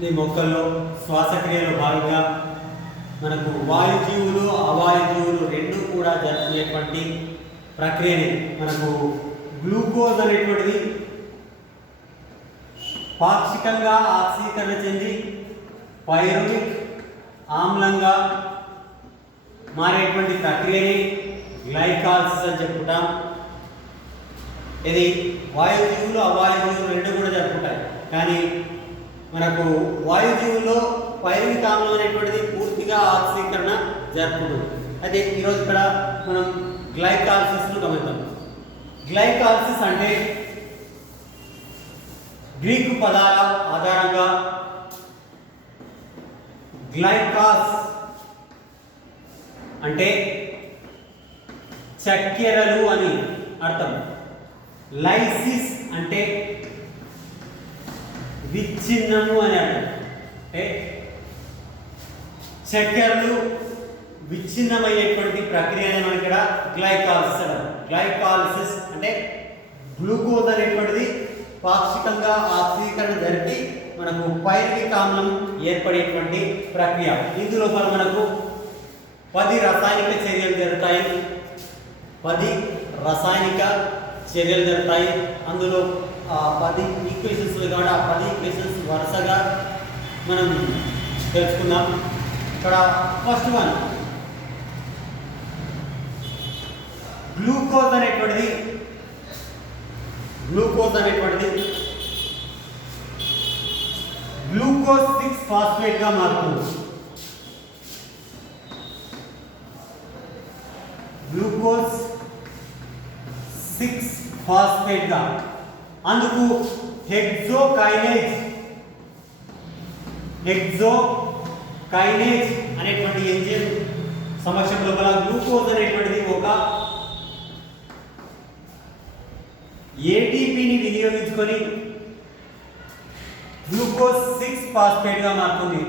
ఈ మొక్కల్లో శ్వాసక్రియలో భాగంగా మనకు వాయుజీవులు అవాయుజీవులు రెండు కూడా జరిపేటువంటి ప్రక్రియని మనకు గ్లూకోజ్ అనేటువంటిది పాక్షికంగా ఆక్సీకరణ చెంది పైరువిక్ ఆమ్లంగా మారేటువంటి ప్రక్రియని గ్లైకాలసిస్ అని చెప్పుకుంటాం. ఇది వాయుజీవులు అవాయుజీవులు రెండు కూడా జరుపుకుంటాయి. కానీ మనకు వాయుజీవుల్లో పైరువిక్ ఆమ్లం అనేటువంటిది పూర్తిగా ఆక్సీకరణ జరుపుకుంటుంది. అయితే ఈరోజు ఇక్కడ మనం గ్లైకాలసిస్ను గమనిద్దాం. గ్లైకాలసిస్ అంటే గ్రీకు పదాల ఆధారంగా గ్లైకాస్ అంటే చక్కెరలు అని అర్థం. లైసిస్ అంటే విచ్ఛిన్నము అని అర్థం. అంటే చక్కెరలు విచ్ఛిన్నమయ్యేటువంటి ప్రక్రియనే మనం ఇక్కడ గ్లైకాలసిస్ అంటాం. గ్లైకాలసిస్ అంటే గ్లూకోజ్ అనేటువంటిది పాక్షికంగా ఆక్సీకరణ జరిపి మనకు పైరువిక్ ఆమ్లం ఏర్పడేటువంటి ప్రక్రియ. ఇందులో మనకు 10 రసాయనిక చర్యలు జరుగుతాయి. 10 రసాయనిక చర్యలు జరుగుతాయి. అందులో 10 ఈక్వేషన్స్ కాబట్టి ఆ 10 ఈక్వేషన్స్ వరుసగా మనం తెలుసుకుందాం. ఇక్కడ ఫస్ట్ వన్ గ్లూకోజ్ అనేటువంటిది గ్లూకోజ్ 6 ఫాస్ఫేట్ గా మారుతుంది. గ్లూకోజ్ 6 ఫాస్ఫేట్ గా అందుకు హెక్సోకైనేజ్ అనేటువంటి ఎంజైమ్ సమక్షంలో గ్లూకోజ్ అనేటువంటిది ఒక ఏటీపీని వినియోగించుకొని గ్లూకోజ్ 6 ఫాస్ఫేట్ గా మారుతుంది.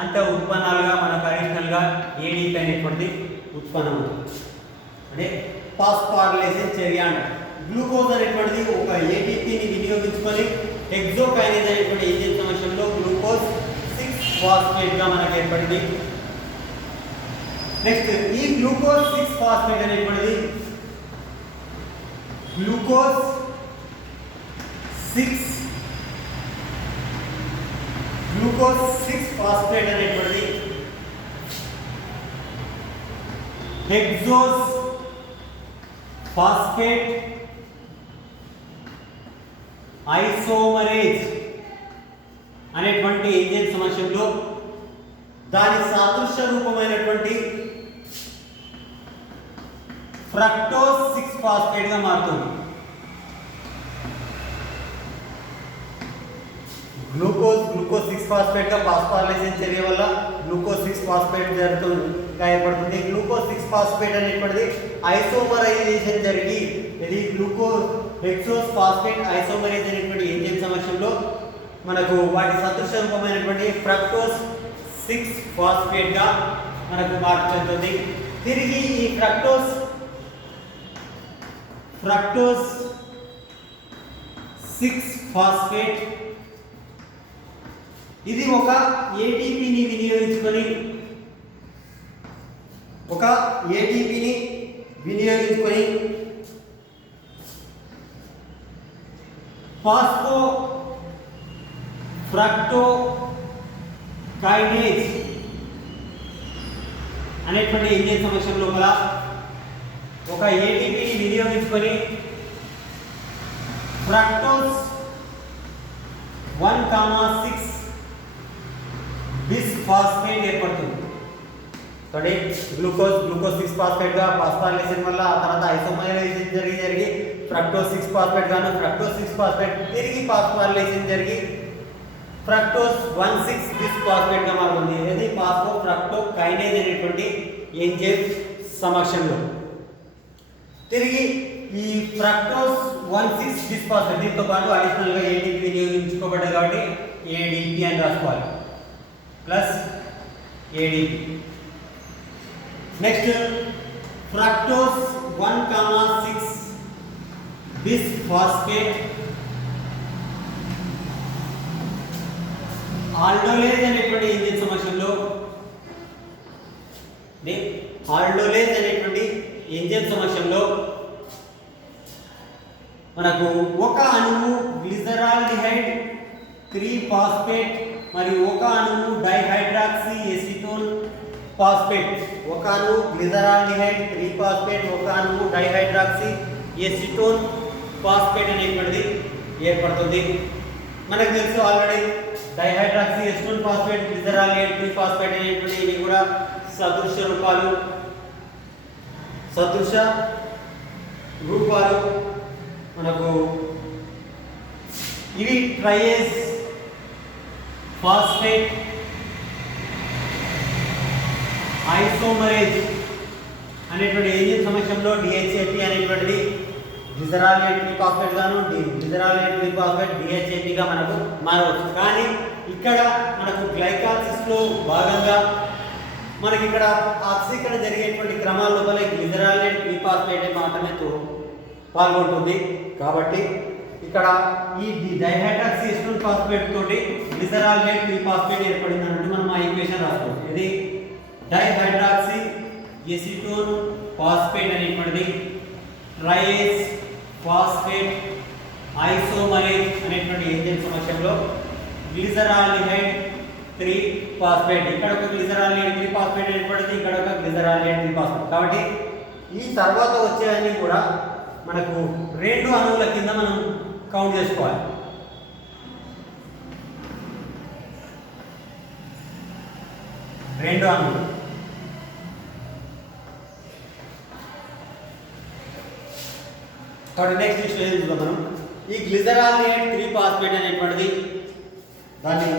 అంటే ఉత్పన్నాలుగా మనకు అడిషనల్గా ఏడీపీ అనేటువంటిది ఉత్పన్నం అవుతుంది. అంటే ఫాస్ఫారిలేషన్ చర్య అంటారు. గ్లూకోజ్ అనేటువంటిది ఒక ఏటీపీని వినియోగించుకొని హెక్సోకైనేజ్ అనేటువంటి ఎంజైమ్ సమక్షంలో గ్లూకోజ్ 6 ఫాస్ఫేట్ గా మనకు ఏర్పడింది. నెక్స్ట్ ఈ గ్లూకోజ్ 6 ఫాస్ఫేట్ అనేటువంటిది గ్లూకోజ్ 6 ఫాస్ఫేట్ అనేటువంటిది హెక్సోస్ ఫాస్ఫేట్ ఐసోమరేజ్ అనేటువంటి ఎంజైమ్ సమక్షంలో దాని సాదృశ్య రూపమైనటువంటి ఫ్రక్టోజ్ 6 ఫాస్ఫేట్ గా మారుతుంది. గ్లూకోజ్ 6 ఫాస్ఫేట్ గా ఫాస్ఫారిలేషన్ చర్య వల్ల గ్లూకోజ్ 6 ఫాస్ఫేట్ జరుగుతుందిగా ఏర్పడుతుంది. గ్లూకోజ్ 6 ఫాస్ఫేట్ అనేటువంటిది ఐసోమరైజేషన్ జరిగి ఇది గ్లూకోజ్ హెక్సోస్ ఫాస్ఫేట్ ఐసోమరేజ్ అనేటువంటి ఎంజైమ్ సమక్షంలో మనకు వాటి సదృశ్య రూపమైనటువంటి ఫ్రక్టోజ్ 6 ఫాస్ఫేట్ గా మనకు మార్పు చెందుతుంది. తిరిగి ఈ ఫ్రక్టోజ్ 6 ఫాస్ఫేట్ ఇది ఒక ఏటీపీని వినియోగించుకొని ఫాస్ఫో ఫ్రక్టోకైనేజ్ అనేటువంటి ఎంజైమ్ సమక్షంలో ఒక ఏటీపీని వినియోగించుకొని ఫ్రక్టోజ్ 1,6 బిస్ ఫాస్ఫేట్ ఏర్పడుతుంది. గ్లూకోజ్ 6 ఫాస్ఫేట్ గా ఫాస్ఫారిలేషన్ వల్ల ఆ తర్వాత ఐసోమరైజేషన్ జరిగి ఫ్రక్టోజ్ 6 ఫాస్ఫేట్ గాను ఫ్రక్టోజ్ 6 ఫాస్ఫేట్ తిరిగి ఫాస్ఫారిలేషన్ జరిగి ఫ్రక్టోజ్ 1,6 బిస్ ఫాస్ఫేట్ గా మారుతుంది. ఇది ఫాస్ఫో ఫ్రక్టోకైనేజ్ అనేటువంటి ఎంజైమ్ సమక్షంలో తిరిగి ఈ ఫ్రక్టోజ్ 1,6 బిస్ ఫాస్ఫేట్ దీంతో పాటు అడిషనల్ గా ఏటీపీ వినియోగించుకోబడ్డది కాబట్టి ఏడీపీ అని రాసుకోవాలి plus ADP. Next fructose 1,6 బిస్ phosphate ఆల్డోలేజ్ అనేటువంటి ఎంజిన్ సమక్షంలో ఆల్డోలేజ్ అనేటువంటి ఎంజిన్ సమక్షంలో మనకు ఒక అణువు గ్లిజరాల్డిహైడ్ 3-ఫాస్ఫేట్ మరియు ఒక అణువు డైహైడ్రాక్సీ ఎసిటోన్ ఫాస్ఫేట్, ఒక అణువు గ్లిజరాల్డిహైడ్ 3-ఫాస్ఫేట్, ఒక అణువు డైహైడ్రాక్సీ ఎసిటోన్ ఫాస్ఫేట్ అనేటువంటిది ఏర్పడుతుంది. మనకు తెలుసు already dihydroxy acetone phosphate, glyceraldehyde three phosphate అనేటువంటి ఇవి కూడా సదృశ రూపాలు మనకు ఇవి ట్రైయేజ్ ఫాస్ఫేట్ ఐసోమరేజ్ అనేటువంటి ఎంజిన్ సమక్షంలో DHAP అనేటువంటిది గ్లిజరాల్డిహైడ్ 3-ఫాస్ఫేట్ గాను గ్లిజరాల్డిహైడ్ 3-ఫాస్ఫేట్ DHAP గా మనకు మారవచ్చు. కానీ ఇక్కడ మనకు గ్లైకాలసిస్ లో భాగంగా మనకి ఇక్కడ ఆక్సీకరణ జరిగేటువంటి క్రమాల లోపల గ్లిజరాల్డిహైడ్ 3-ఫాస్ఫేట్ మాత్రమే పాల్గొంటుంది. కాబట్టి ఇక్కడ ఈ డైహైడ్రాక్సీ ఎసిటోన్ ఫాస్ఫేట్ తోటి గ్లిజరాల్డిహైడ్ 3-ఫాస్ఫేట్ ఏర్పడింది అంటే మనం ఆ ఈక్వేషన్ రాసుకోవచ్చు. ఇది డైహైడ్రాక్సీ ఎసిటోన్ ఫాస్ఫేట్ అనేటువంటిది ట్రైయేజ్ ఫాస్ఫేట్ ఐసోమరేజ్ అనేటువంటి ఎంజిన్ సమక్షంలో గ్లిజరాల్డిహైడ్ 3-ఫాస్ఫేట్, ఇక్కడ ఒక గ్లిజరాల్డిహైడ్ 3-ఫాస్ఫేట్ ఏర్పడుతుంది, ఇక్కడ ఒక గ్లిజరాల్డిహైడ్ 3-ఫాస్ఫేట్. కాబట్టి ఈ తర్వాత వచ్చేవన్నీ కూడా మనకు రెండు అణువుల కింద మనం కౌంట్ చేసుకోవాలి. రెండు అణువులు కాబట్టి నెక్స్ట్ విషయం చూద్దాం మనం. ఈ గ్లిజరాల్డిహైడ్ 3-ఫాస్ఫేట్ అనేటువంటిది దాన్ని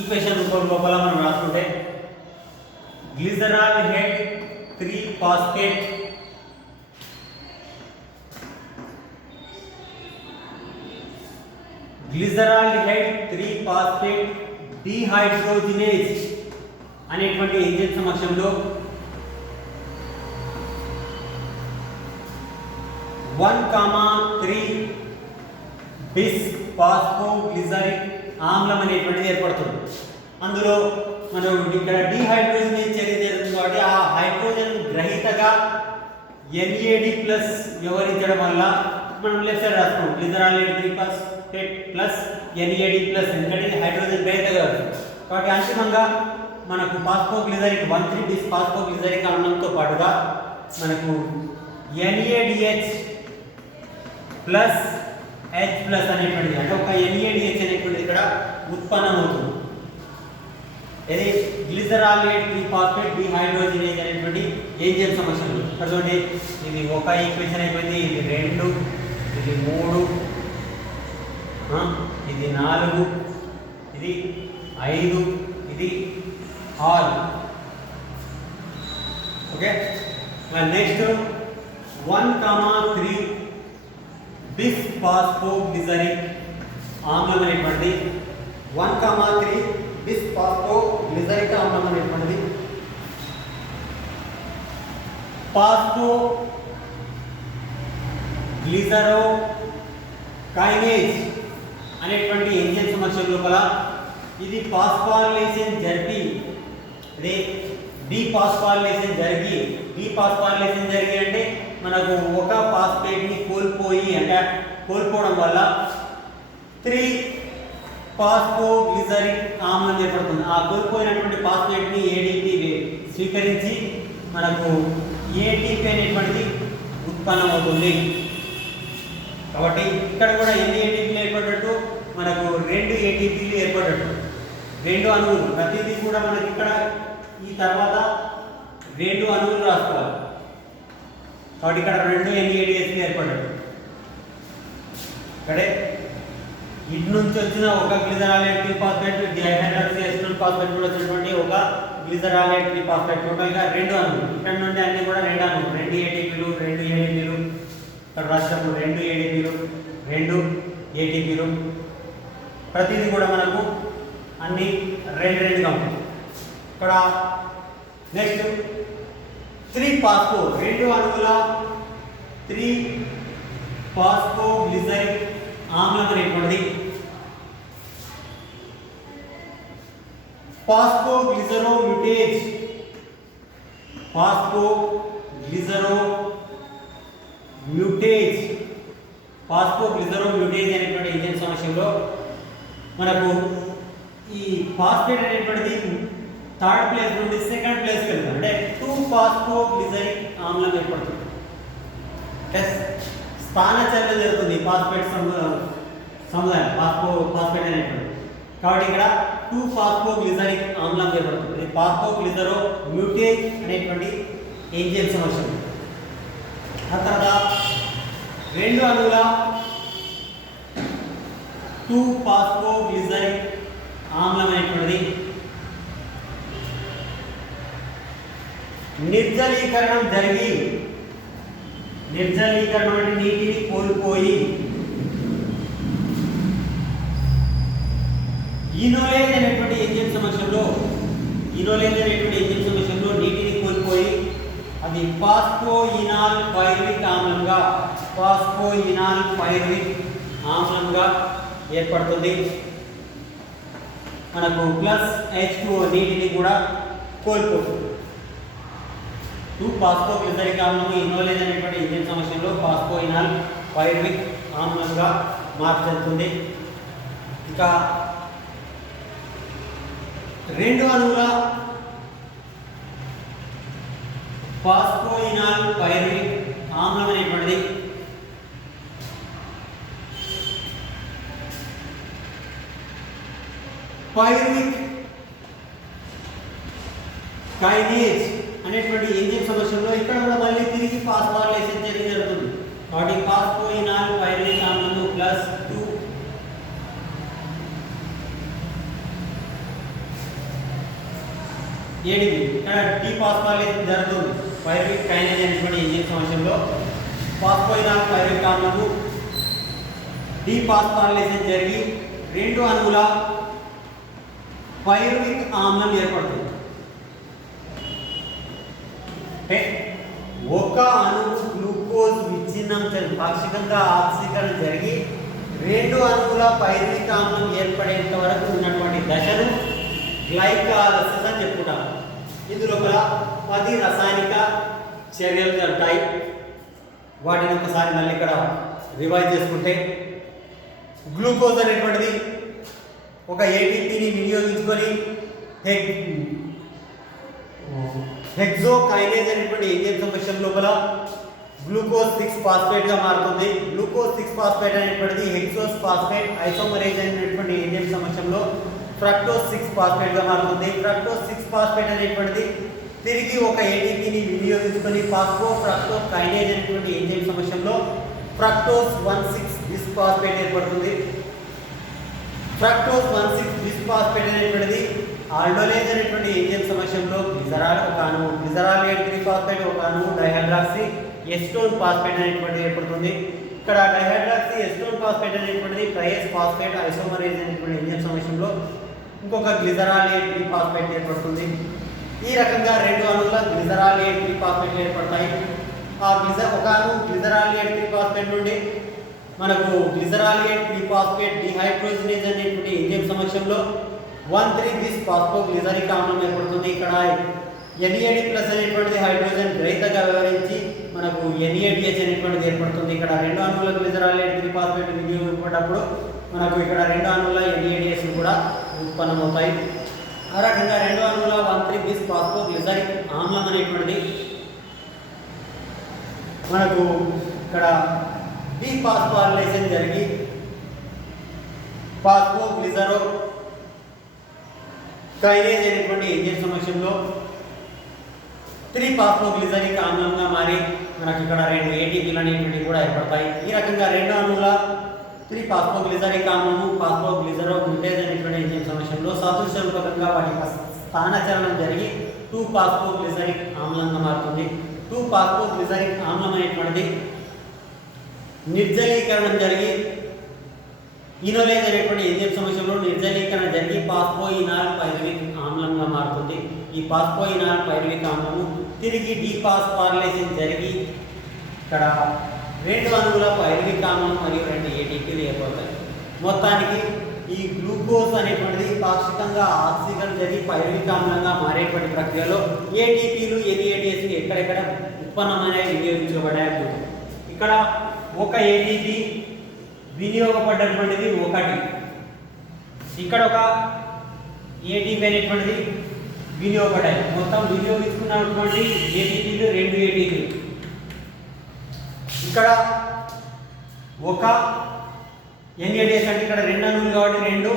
ఈక్వేషన్ రూపం లోపల మనం రాసుకుంటే గ్లిజరాల్డిహైడ్ 3-ఫాస్ఫేట్ డీహైడ్రోజినేజ్ అనేటువంటి ఎంజిన్ సమక్షంలో 1,3 బిస్ ఫాస్ఫోగ్లిజరిక్ ఆమ్లం అనేటువంటిది ఏర్పడుతుంది. అందులో మనం ఇక్కడ డీహైడ్రోజనేజ్ చర్య జరుగుతుంది కాబట్టి ఆ హైడ్రోజన్ గ్రహీతగా NAD+ వ్యవహరించడం వల్ల మనం లెఫ్ట్ సైడ్ రాస్తాం గ్లిజరాల్డిహైడ్ 3-ఫాస్ఫేట్ ప్లస్ NAD+, ఎందుకంటే హైడ్రోజన్ గ్రహీతగా కాబట్టి అంతిమంగా మనకు ఫాస్ఫోగ్లిజరిక్ 1,3 బిస్ ఫాస్ఫోగ్లిజరిక్ ఆమ్లంతో పాటుగా మనకు NADH ప్లస్ H ప్లస్ అనేటువంటిది అంటే ఒక NADH అనేటువంటిది ఇక్కడ ఉత్పన్నమవుతుంది. ఇది గ్లిజరాల్డిహైడ్ 3-ఫాస్ఫేట్ డీహైడ్రోజినేజ్ అనేటువంటి ఎంజిన్ సమక్షంలో. చూడండి ఇది ఒక ఈక్వేషన్ అయిపోయింది, ఇది 2, ఇది 3, ఇది 4, ఇది 5, ఇది 6. ఓకే, మరి నెక్స్ట్ 1,3 బిస్ ఫాస్ఫోగ్లిజరిక్ ఆమ్లం అనేటువంటిది 1,3 బిస్ ఫాస్ఫోగ్లిజరిక్ ఆమ్లం అనేటువంటిది ఫాస్ఫోగ్లిజరోకైనేజ్ అనేటువంటి ఎంజిన్ సమక్షం లోపల ఇది ఫాస్ఫారిలేషన్ జరిపి డీఫాస్ఫారిలేషన్ జరిగి అంటే మనకు ఒక ఫాస్ఫేట్ ని కోల్పోవడం వల్ల 3-ఫాస్ఫోగ్లిజరిక్ ఆమ్లం ఏర్పడుతుంది. ఆ కోల్పోయినటువంటి ఫాస్ఫేట్ ని ADP స్వీకరించి మనకు ATP అనేటువంటిది ఉత్పన్నమవుతుంది. కాబట్టి ఇక్కడ కూడా ఎన్ని ATPలు ఏర్పడ్డట్టు మనకు 2 ATPలు ఏర్పడ్డట్టు, 2 అణువులు ప్రతిదీ కూడా మనకి ఇక్కడ ఈ తర్వాత 2 అణువులు రాసుకోవాలి. కాబట్టి ఇక్కడ 2 NADH ఏర్పడ్డట్టు, ఇక్కడే ఇటు నుంచి వచ్చిన ఒక గ్లిజరాల్డిహైడ్ 3-ఫాస్ఫేట్ డైహైడ్రాక్సీ ఎసిటోన్ ఫాస్ఫేట్ కూడా వచ్చినటువంటి ఒక గ్లిజరాల్డిహైడ్ 3-ఫాస్ఫేట్ టోటల్గా 2 అణువులు. ఇక్కడ నుండి అన్ని కూడా 2 అణువులు, 2 ATPలు, 2 ADPలు, ఇక్కడ రాసినప్పుడు 2 ADPలు, 2 ATPలు, ప్రతిదీ కూడా మనకు అన్ని 2గా ఉంటుంది. ఇక్కడ నెక్స్ట్ 3-ఫాస్ఫో 2 అణువుల 3 ఫాస్ఫోగ్లిజరిక్ ఆమ్లం అనేటువంటిది ఫాస్ఫోగ్లిజరోమ్యూటేజ్ అనేటువంటి ఎంజైమ్ సమస్యలో మనకు ఈ ఫాస్ఫేట్ అనేటువంటిది థర్డ్ ప్లేస్ నుండి సెకండ్ ప్లేస్కి వెళ్తుంది, అంటే 2 ఫాస్ఫోగ్లిజరిక్ ఆమ్లం ఏర్పడుతుంది. స్థానచలనం జరుగుతుంది ఫాస్ఫేట్ సముదాయం ఫాస్ఫేట్ అనేటువంటి. కాబట్టి ఇక్కడ 2 ఫాస్ఫోగ్లిజరిక్ ఆమ్లం ఏర్పడుతుంది. ఫాస్ఫోగ్లిజరోమ్యూటేజ్ అనేటువంటి ఎంజైమ్ సమస్య. ఆ తర్వాత 2 అణువుల 2 ఫాస్ఫోగ్లిజరిక్ ఆమ్లం అనేటువంటిది నిర్జలీకరణం అంటే నీటిని కోల్పోయి ఇనోలేజ్ అనేటువంటి ఎంజైమ్ సమస్యలో నీటిని కోల్పోయి అది ఫాస్ఫోయినాల్ పైరువిక్ ఆమ్లంగా ఏర్పడుతుంది. మనకు ప్లస్ H2O నీటిని కూడా కోల్పోతుంది. 2 ఫాస్ఫోగ్లిజరిక్ ఆమ్లం ఇనోలేజ్ అనేటువంటి ఎంజైమ్ సమస్యలో ఫాస్ఫోయినాల్ పైరువిక్ ఆమ్లంగా మార్చబడుతుంది. ఇంకా 2 అణువుల ఫాస్ఫోయినాల్ పైరువిక్ ఆమ్లం అనేటువంటిది పైరువిక్ కైనేజ్ అనేటువంటి ఎంజైమ్ సమస్యలో ఇక్కడ కూడా మళ్ళీ తిరిగి ఫాస్ఫోరైలేషన్ జరుగుతుంది. కాబట్టి ఫాస్ఫోయినాల్ పైరువిక్ ఆమ్లము ప్లస్ 2 ఏడికి ఇక్కడ డీఫాస్ఫోరైలేషన్ జరుగుతుంది. పైరువిక్ కైనేజ్ అనేటువంటి ఎంజైమ్ సమస్యలో ఫాస్ఫోయినాల్ పైరువిక్ ఆమ్లము డీఫాస్ఫోరైలేషన్ జరిగి 2 అణువుల పైరువిక్ ఆమ్లం ఏర్పడుతుంది. అంటే ఒక అణువు గ్లూకోజ్ విచ్ఛిన్నం పాక్షికంగా ఆక్సీకరణ జరిగి 2 అణువుల పైరువిక్ ఆమ్లం ఏర్పడేంత వరకు ఉన్నటువంటి దశను గ్లైకాలసిస్ అని చెప్పుకుంటాం. ఇందులో 10 రసాయనిక చర్యలు జరుగుతాయి. వాటిని ఒకసారి మళ్ళీ ఇక్కడ రివైజ్ చేసుకుంటే గ్లూకోజ్ అనేటువంటిది ఒక ఏటీపీని వినియోగించుకొని హెక్సోకైనేజ్ అనేటువంటి ఎంజైమ్ సమస్య లోపల గ్లూకోజ్ 6 ఫాస్ఫేట్గా మారుతుంది. గ్లూకోజ్ 6 ఫాస్ఫేట్ అనేటువంటిది హెక్సోస్ ఫాస్ఫేట్ ఐసోమరేజ్ అనేటువంటి ఎంజైమ్ సమస్యలో ఫ్రక్టోజ్ 6 ఫాస్ఫేట్గా మారుతుంది. ఫ్రక్టోజ్ 6 ఫాస్ఫేట్ అనేటువంటిది తిరిగి ఒక ఏటీపీని వినియోగించుకొని ఫాస్ఫోఫ్రక్టోకైనేజ్ అనేటువంటి ఎంజైమ్ సమస్యలో ఫ్రక్టోజ్ 1,6 బిస్ఫాస్ఫేట్ ఏర్పడుతుంది. ఫ్రక్టోజ్ 1,6 బిస్ఫాస్ఫేట్ అనేటువంటిది ఆల్డోలేజ్ అనేటువంటి ఎంజైమ్ సమస్యలో గ్లిజరాల్ ఒక అణువు గ్లిజరాలేట్ 3 ఫాస్ఫేట్ ఒక అణువు డైహైడ్రాక్సీ ఎస్టోన్ ఫాస్ఫేట్ అనేటువంటిది ఏర్పడుతుంది. ఇక్కడ డైహైడ్రాక్సీ ఎస్టోన్ ఫాస్ఫేట్ అనేటువంటిది ట్రైఎస్ ఫాస్ఫేట్ ఐసోమరేజ్ అనేటువంటి ఎంజైమ్ సమస్యలో ఇంకొక గ్లిజరాలేట్ 3 ఫాస్ఫేట్ ఏర్పడుతుంది. ఈ రకంగా 2 అణువుల గ్లిజరాలేట్ 3 ఫాస్ఫేట్ ఏర్పడతాయి. ఆ ఒక అణువు గ్లిజరాలేట్ 3 ఫాస్ఫేట్ నుండి మనకు గ్లిజరాలేట్ 3 ఫాస్ఫేట్ డిహైడ్రోజినేజ్ అనేటువంటి ఎంజైమ్ సమస్యలో 1,3 బిస్ ఫాస్ఫోగ్లిజరిక్ ఆమ్లం ఏర్పడుతుంది. ఇక్కడ NAD+ అనేటువంటిది హైడ్రోజన్ గ్రహీతగా వ్యవహరించి మనకు NADH అనేటువంటిది ఏర్పడుతుంది. ఇక్కడ 2 అణువుల గ్లిజరాలేట్ 3 ఫాస్ఫేట్ వినియోగించేటప్పుడు మనకు ఇక్కడ 2 అణువుల NADH కూడా ఉత్పన్నమవుతాయి. ఆ రకంగా 2 అణువుల 1,3 బిస్ ఫాస్ఫోగ్లిజరిక్ ఆమ్లం అనేటువంటిది మనకు ఇక్కడ డీఫాస్ఫోరైలేషన్ జరిగి ఫాస్ఫోగ్లిజరోకైనేజ్ అనేటువంటి ఎంజైమ్ సమస్యలో 3 ఫాస్ఫోగ్లిజరిక్ ఆమ్లంగా మారి మనకి ఇక్కడ 2 ఏటీపీలు అనేటువంటివి కూడా ఏర్పడతాయి. ఈ రకంగా 2 అణువుల 3 ఫాస్ఫోగ్లిజరిక్ ఆమ్లము ఫాస్ఫోగ్లిజరోమ్యూటేజ్ అనేటువంటి ఎంజైమ్ సమస్యలో సాదృశ్య రూపకంగా వాటి స్థానచలనం జరిగి 2 ఫాస్ఫోగ్లిజరిక్ ఆమ్లంగా మారుతుంది. 2 ఫాస్ఫోగ్లిజరిక్ ఆమ్లం అనేటువంటిది నిర్జలీకరణం జరిగి ఇనోలేజ్ అనేటువంటి ఎంజైమ్ సమస్యలో నిర్జలీకరణ జరిగి ఫాస్ఫోయినాల్ పైరువిక్ ఆమ్లంగా మారుతుంది. ఈ ఫాస్ఫోయినాల్ పైరువిక్ ఆమ్లము తిరిగి డీఫాస్ఫోరైలేషన్ జరిగి ఇక్కడ 2 అణువుల పైరువిక్ ఆమ్లం మరియు 2 ఏటీపీలు ఏర్పడతాయి. మొత్తానికి ఈ గ్లూకోజ్ అనేటువంటిది పాక్షికంగా ఆక్సిజన్ జరిగి పైరువిక్ ఆమ్లంగా మారేటువంటి ప్రక్రియలో ఏటీపీలు ఎన్ఏడిఎస్ ఎక్కడెక్కడ ఉత్పన్నమైన వినియోగించబడాయి. ఇక్కడ ఒక ఏటీపీ వినియోగపడ్డటువంటిది 1, ఇక్కడ ఒక ఏటీపీ అనేటువంటిది వినియోగపడ్డాయి. మొత్తం వినియోగించుకున్నటువంటి ఏటీపీలు 2 ఏటీపీలు. ఇక్కడ ఒక ఎన్ఏడిఎస్ అంటే ఇక్కడ 2 అణువులు కాబట్టి 2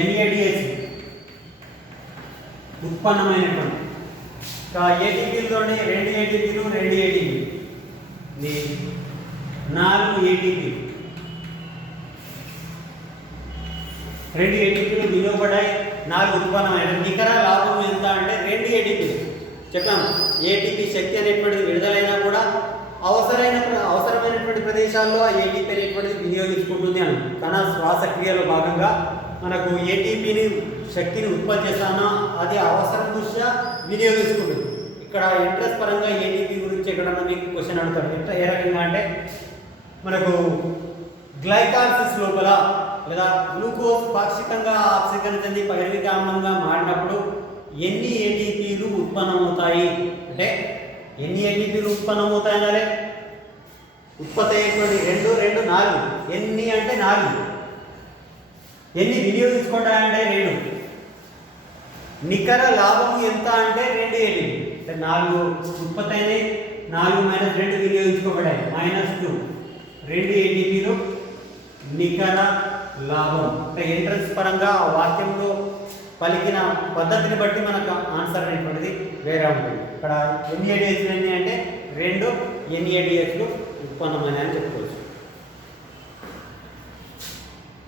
ఎన్ఏడిఎస్ ఉత్పన్నమైనటువంటి ఏటీపీలతోనే 2 ఏటీపీలు 2 ఏటీపీ 4 ఏటీపీ 2 ఏటీపీలు వినియోగపడ్డాయి, 4 ఉత్పన్నమైన నికర లాభం ఎంత అంటే 2 ఏటీపీలు. చెప్పాము ఏటీపీ శక్తి అనేటువంటిది విడుదలైనా కూడా అవసరమైనటువంటి ప్రదేశాల్లో ఆ ఏటీపీ అనేటువంటిది వినియోగించుకుంటుంది అని. కణ శ్వాసక్రియలో భాగంగా మనకు ఏటీపీని శక్తిని ఉత్పత్తి చేస్తానో అది అవసరం దృష్ట్యా వినియోగించుకుంటుంది. ఇక్కడ ఇంట్రెస్ట్ పరంగా ఏటీపీ గురించి ఎక్కడన్నా మీకు క్వశ్చన్ అడుగుతారు. ఏ రకంగా అంటే మనకు గ్లైకాలసిస్ లోపల లేదా గ్లూకోజ్ పాక్షికంగా ఆక్సిజన్ చెంది పైరువిక్ ఆమ్లంగా మారినప్పుడు ఎన్ని ఏటీపీలు ఉత్పన్నమవుతాయి అంటే ఎన్ని ఏటీపీలు ఉత్పన్నమవుతాయి అనాలే. ఉత్పత్తి అయ్యేటువంటి 2 2 4 ఎన్ని అంటే 4. ఎన్ని వినియోగించుకుంటాయంటే 2. నికర లాభం ఎంత అంటే 2 ఏటీపీ అంటే 4 ఉత్పత్తి అయినాయి, 4 - 2 వినియోగించుకోబడ్డాయి -2. 2 ఏటీపీలు నికర లాభం అంటే ఎంట్రన్స్ పరంగా వాక్యంలో పలికిన పద్ధతిని బట్టి మనకు ఆన్సర్ అనేటువంటిది వేరే ఉంటుంది. ఇక్కడ ఎన్ఏడిఎస్లు ఎన్ని అంటే 2 ఎన్ఏడిఎస్లు ఉత్పన్నమైన అని చెప్పుకోవచ్చు.